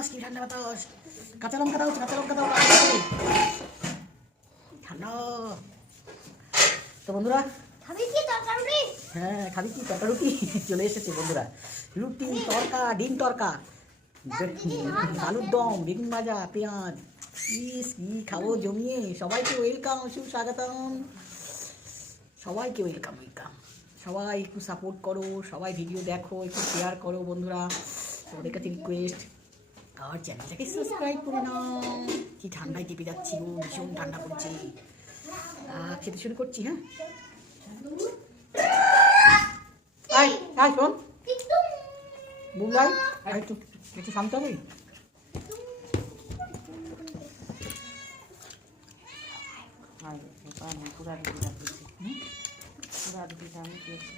বাতাস, কি ঠান্ডা বাতাস। কাঁচা লঙ্কা দাও, কাঁচা লঙ্কা দাও। ঠান্ডা। তো বন্ধুরা, হ্যাঁ খাবি কি তরকা রুটি? চলে এসেছে বন্ধুরা, রুটি তরকা, ডিম তরকা, আলুর দম, বেগুন ভাজা, পেঁয়াজ। ইস কি খাবো জমিয়ে। সবাইকে ওয়েলকাম, সুস্বাগতম। সবাইকে ওয়েলকাম ওয়েলকাম। সবাই একটু সাপোর্ট করো, সবাই ভিডিও দেখো, একটু শেয়ার করো বন্ধুরা, তোমাদের কাছে রিকোয়েস্ট। আর চ্যানেলটাকে সাবস্ক্রাইব করে নাও। কি ঠান্ডায় টিপে যাচ্ছি গো, ভীষণ ঠান্ডা পড়ছে। খেতে শুরু করছি। হ্যাঁ আয় আয় শোন বুঝলাই, একটু একটু শান্ত হবে। পুরা রুটিটা খেয়েছি, পুরা রুটিটা আমি খেয়েছি।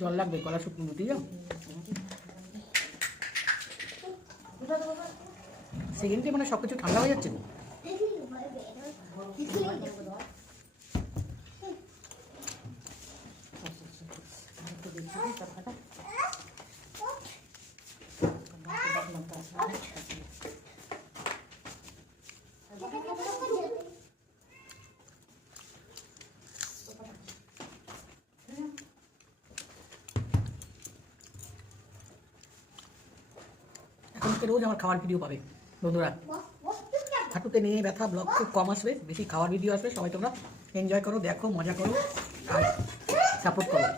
জল লাগবে, কলা শুকনো রুটি যাও। সেকেন্ডে মানে সব কিছু ঠান্ডা হয়ে যাচ্ছে। এখন থেকে রোজ আমার খাওয়ার ভিডিও পাবে বন্ধুরা। হাঁটুতে নিয়ে ব্যথা ব্লগ খুব কম আসবে, বেশি খাওয়ার ভিডিও আসবে। সবাই তোমরা এনজয় করো, দেখো, মজা করো আর সাপোর্ট করো।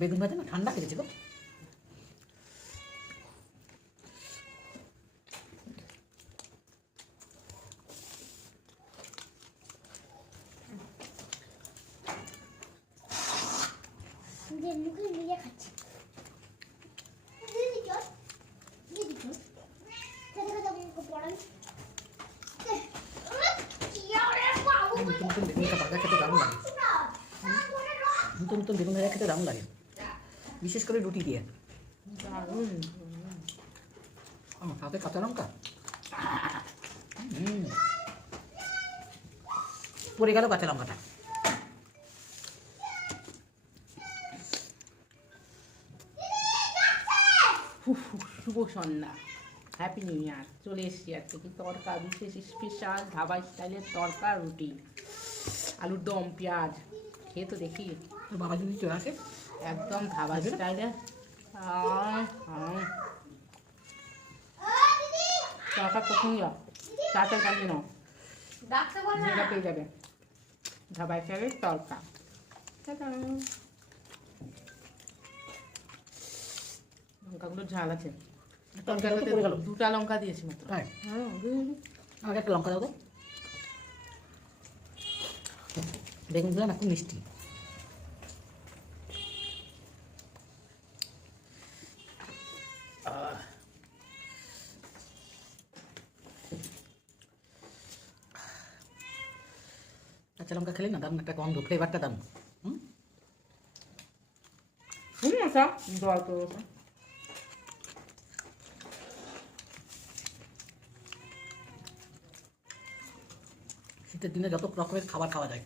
বেগুন ভাজা না ঠান্ডা খেয়েছে গো। নতুন নতুন বেগুন ভাজা খেতে দারুণ লাগে। নতুন নতুন বেগুন ভাজা খেতে দারুণ লাগে, বিশেষ করে রুটি দিয়ে। সাথে কাঁচা লঙ্কা পড়ে গেল কাঁচা লঙ্কাটা। শুভ সন্ধ্যা, হ্যাপি নিউ ইয়ার। চলে এসছি আজকে কি তরকা, বিশেষ স্পেশাল ধাবা স্টাইলের তরকা রুটি, আলুর দম, পেঁয়াজ। খেয়ে তো দেখি তোর বাবা যদি চলে আসে একদম ধাবা স্টাইলের। তরকা কখন যাও, চাটা কাটিয়ে নাও, যেটা পেয়ে যাবে ধাবা স্টাইলের তরকা। লঙ্কাগুলো ঝাল আছে, তরকারিতে দুটা লঙ্কা দিয়েছি মাত্র। আমাকে একটা লঙ্কা দাও তো। বেগুনগুলো না খুব মিষ্টি। কাঁচা লঙ্কা খেলে না দারুণ একটা গন্ধ, ফ্লেভারটা দারুণ। জল তো শীতের দিনে যত রকমের খাবার খাওয়া যায়,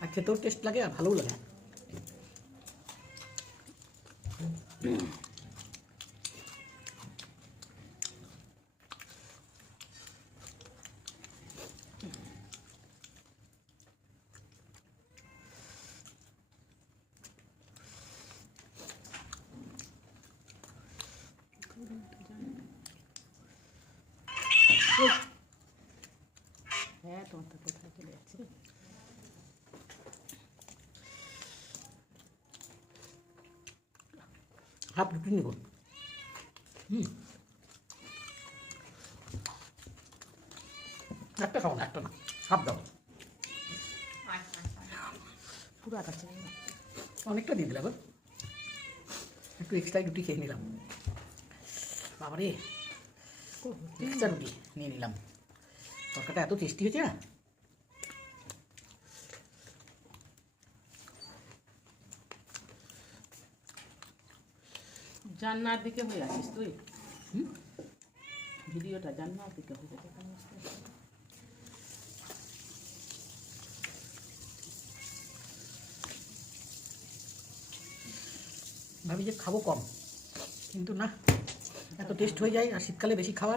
আর খেতেও টেস্ট লাগে আর ভালোও লাগে। হ্যাঁ, তোমার তো কোথায় চলে যাচ্ছে। হাফ রুটি নেব। একটা খাও না, একটা না, হাফ দাও। পুরো আকাশে অনেকটা দিয়ে দিলাম, একটু এক্সট্রা রুটি খেয়ে নিলাম। বাবারে, এক্সট্রা রুটি নিয়ে নিলাম। তরকাটা এত টেস্টি হয়েছে না। জান্নার দিকে হয়ে আছিস তুই, হুম? ভিডিওটা জান্নার দিকে হয়ে গেছে। ভাবি যে খাবো কম, কিন্তু না, এত টেস্ট হয়ে যায় আর শীতকালে বেশি খাওয়া